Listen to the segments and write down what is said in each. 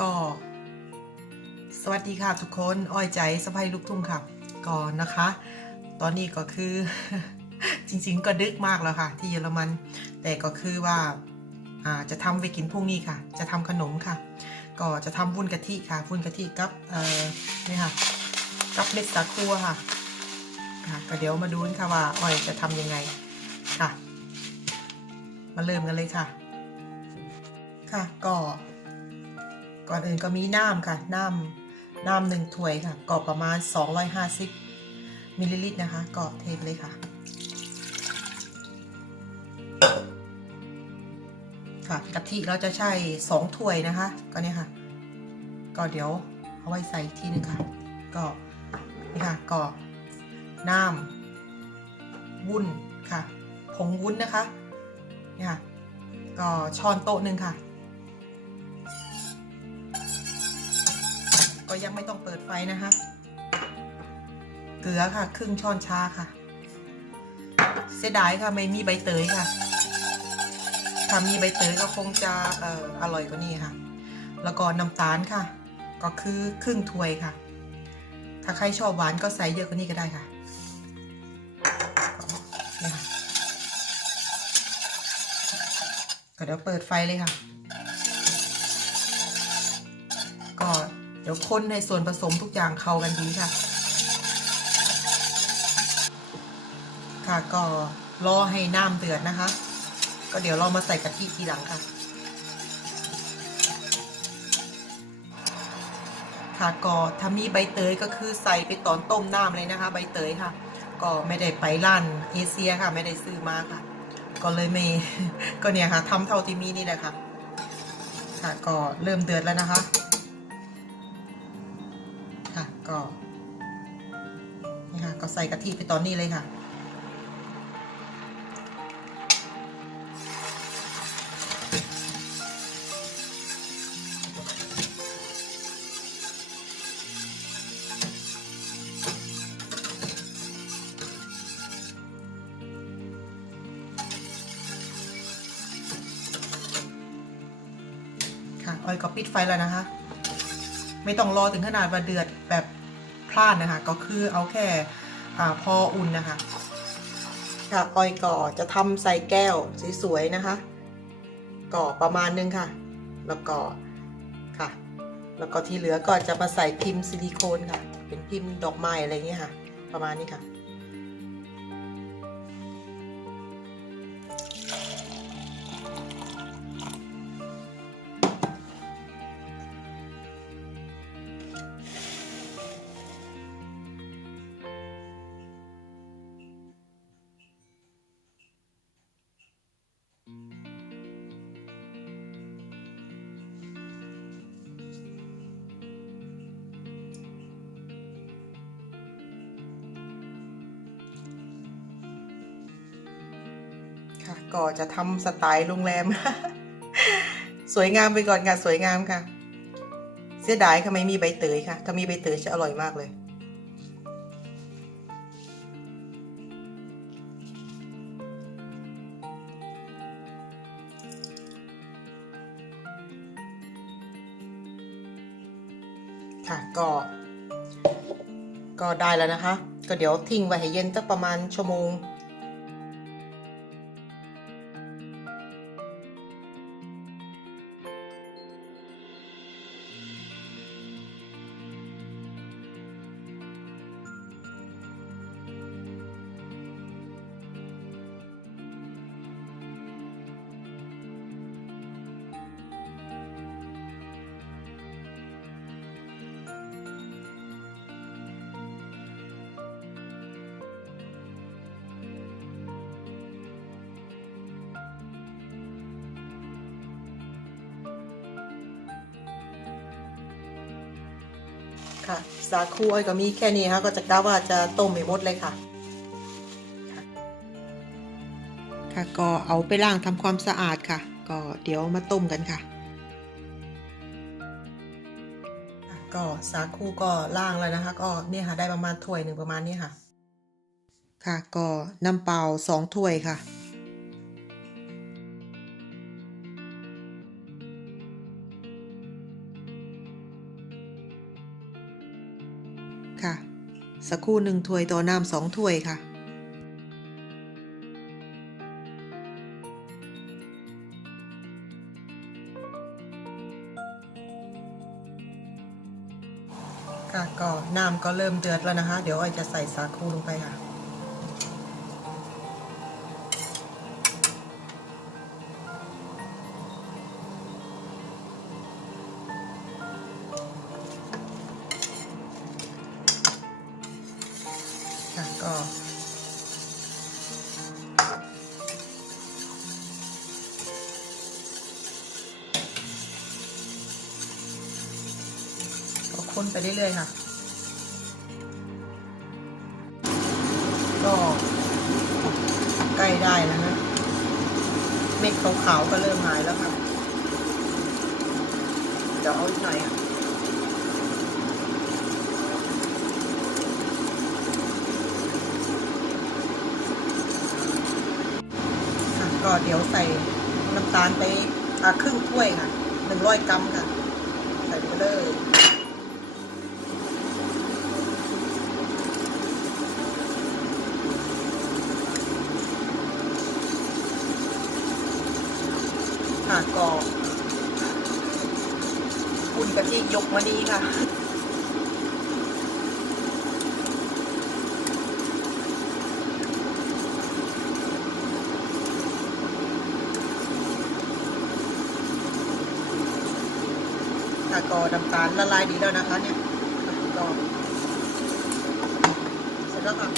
ก็ สวัสดีค่ะทุกคนอ้อยใจสะพายลูกทุ่งค่ะ ก่อนนะคะ ตอนนี้ก็คือ จริง ๆ ก็ดึกมากแล้วค่ะ ที่เยอรมัน แต่ก็คือว่าจะทำไปกินพรุ่งนี้ค่ะ จะทำขนมค่ะ ก็จะทำวุ้นกะทิค่ะวุ้นกะทิกับเอ่อนี่ค่ะกับเม็ดสาคูค่ะค่ะก็เดี๋ยวมาดูนค่ะว่าอ้อยจะทำยังไงค่ะ มาเริ่มกันเลยค่ะ ค่ะก็ ก่อนอื่นก็มีน้ำค่ะน้ำน้ำหนึ่งถ้วยค่ะก็ประมาณ 250มิลลิลิตรนะคะ ก็เทไปเลยค่ะ ค่ะกะทิเราจะใช้สองถ้วยนะคะ ก็เนี่ยค่ะ ก็เดี๋ยวเอาไว้ใส่อีกทีหนึงค่ะ ก็นี่ค่ะก็น้ำวุ้นค่ะ ผงวุ้นนะคะนี่ค่ะ ก็ช้อนโต๊ะหนึ่งค่ะ ก็ยังไม่ต้องเปิดไฟนะคะ เกลือค่ะ ครึ่งช้อนชาค่ะ เสียดายค่ะไม่มีใบเตยค่ะ ถ้ามีใบเตยก็คงจะเอ่ออร่อยกว่านี้ค่ะ แล้วก็น้ำตาลค่ะ ก็คือครึ่งถ้วยค่ะ ถ้าใครชอบหวานก็ใส่เยอะกว่านี้ก็ได้ค่ะก็นี่ค่ะก็เดี๋ยวเปิดไฟเลยค่ะ ดี๋ยวคนในส่วนผสมทุกอย่างเข้ากันดีค่ะ ค่ะก็รอให้น้ำเดือดนะคะ ก็เดี๋ยวเรามาใส่กะทิทีหลังค่ะ ค่ะก็ถ้ามีใบเตยก็คือใส่ไปตอนต้มน้ำเลยนะคะ ใบเตยค่ะ ก็ไม่ได้ไปร้านเอเชียค่ะ ไม่ได้ซื้อมาค่ะ ก็เลยไม่ก็เนี่ยค่ะทำเท่าที่มีนี่แหละค่ะ ค่ะก็เริ่มเดือดแล้วนะคะค่ะ ก็นี่ค่ะก็ใส่กะทิไปตอนนี้เลยค่ะ ค่ะออยก็ปิดไฟแล้วนะคะ ไม่ต้องรอถึงขนาดว่าเดือดแบบพลาดนะคะ ก็คือเอาแค่อาพออุ่นนะคะค่ะออยก่อจะทำใส่แก้วสวยๆนะคะ ก่อประมาณนึงค่ะ แล้วก็ค่ะ แล้วก็ที่เหลือก็จะมาใส่พิมพ์ซิลิโคนค่ะ เป็นพิมพ์ดอกไม้อะไรอย่างเงี้ยค่ะ ประมาณนี้ค่ะ ก็จะทำสไตล์โรงแรม สวยงามไปก่อนค่ะ สวยงามค่ะ เสียดายค่ะไม่มีใบเตยค่ะ ถ้ามีใบเตยจะอร่อยมากเลยค่ะก็ก็ได้แล้วนะคะ ก็เดี๋ยวทิ้งไว้ให้เย็นสักประมาณชั่วโมง ค่ะ สาคูอ้อยก็มีแค่นี้ค่ะก็จะกล้าว่าจะต้มไม่หมดเลยค่ะค่ะ ค่ะก็เอาไปล้างทำความสะอาดค่ะ ก็เดี๋ยวมาต้มกันค่ะ ก็สาคูก็ล่างแล้วนะคะ ก็เนี่ยค่ะได้ประมาณถ้วยหนึ่งประมาณนี้ค่ะ ค่ะก็น้ำเปล่าสองถ้วยค่ะ สักครู่หนึ่งถ้วยต่อน้ำสองถ้วยค่ะ ค่ะก็น้ำก็เริ่มเดือดแล้วนะคะ เดี๋ยวอ้อยจะใส่สาคูลงไปค่ะ ก็้นไปเรื่อยๆค่ะ ก็ใกล้ได้แล้วนะ เม็ดขาวๆก็เริ่มหายแล้วค่ะ เดี๋ยวเอาอีกหน่อยค่ะ ค่ะก็ เดี๋ยวใส่น้ำตาลไปอาครึ่งถ้วยค่ะหนึ่งร้อยกรัมค่ะ ใส่ไปเลยค่ะก็อุ่นกะทิยกมาดีค่ะ ค่ะก็น้ำตาลละลายดีแล้วนะคะเนี่ยต่อเสร็จแล้วค่ะ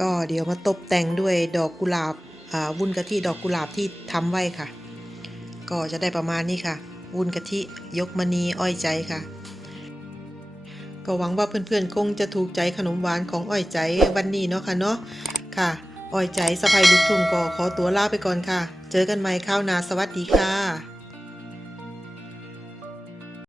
ก็เดี๋ยวมาตกแต่งด้วยดอกกุหลาบวุ้นกะทิดอกกุหลาบที่ทำไว้ค่ะ ก็จะได้ประมาณนี้ค่ะ วุ้นกะทิยกมณีอ้อยใจค่ะ ก็หวังว่าเพื่อนๆคงจะถูกใจขนมหวานของอ้อยใจวันนี้เนาะค่ะเนาะค่ะ อ้อยใจสะพายลูกทุ่งก็ขอตัวลาไปก่อนค่ะ เจอกันใหม่คราวหน้าสวัสดีค่ะ